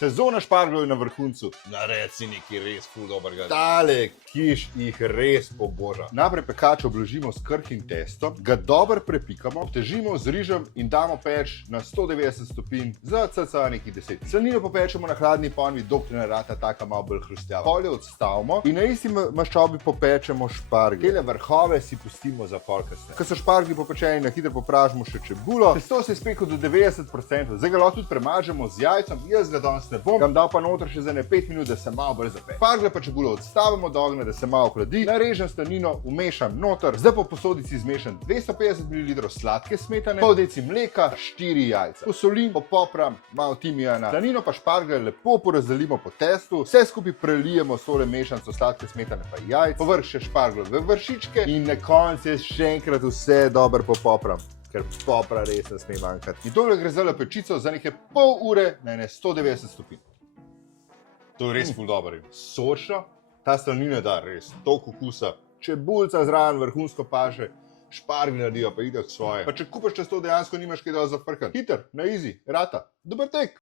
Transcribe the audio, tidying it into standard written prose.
Sezona špargljev je na vrhuncu. Naredi si nekaj res ful dobrega. Tale kiš jih res poboža. Najprej pekač obložimo s krhkim testom, ga dobro prepikamo, obtežimo z rižem in damo peč na 190 stopinj za cca nekih 10. Slanino popečemo na hladni ponvi, dokler ne rata taka malo bolj hrustljava. Olje odstavimo in na isti maščobi popečemo šparglje. Tele vrhove si pustimo za pol kasneje. Ko so šparglji popečeni, na hitro popražimo še čebulo. Testo se je spekel do 90%, zdaj ga lahko tudi premažemo z jajcem, jaz ga danes ne bom, ga dal pa noter še za ne 5 minut, da se malo bolj zapeče. Šparglje pa čebulo odstavimo do ognja, da se malo ohladi, narežem slanino, vmešam noter, zdaj po posodici zmešam 250 ml sladke smetane, pol deci mleka, 4 jajca. Posolim, popopram, malo timijana. Slanino pa šparglje lepo porazdelimo po testu, vse skupaj prelijemo s tole mešanico sladke smetane pa jajc, povrh še špargljeve vršičke in na koncu še enkrat vse dobro popopram, ker popra res ne sme manjkati. In tole gre zdaj v pečico za nekaj pol ure na 190 stopinj. To je res ful dobro. Sočno, ta slanina da res toliko okusa, čebulca zraven vrhunsko paše, šparglji naredijo pa itak svoje. Pa če kupaš čez to, dejansko nimaš kaj da zafrkati. Hiter, na easy, rata. Dober tek!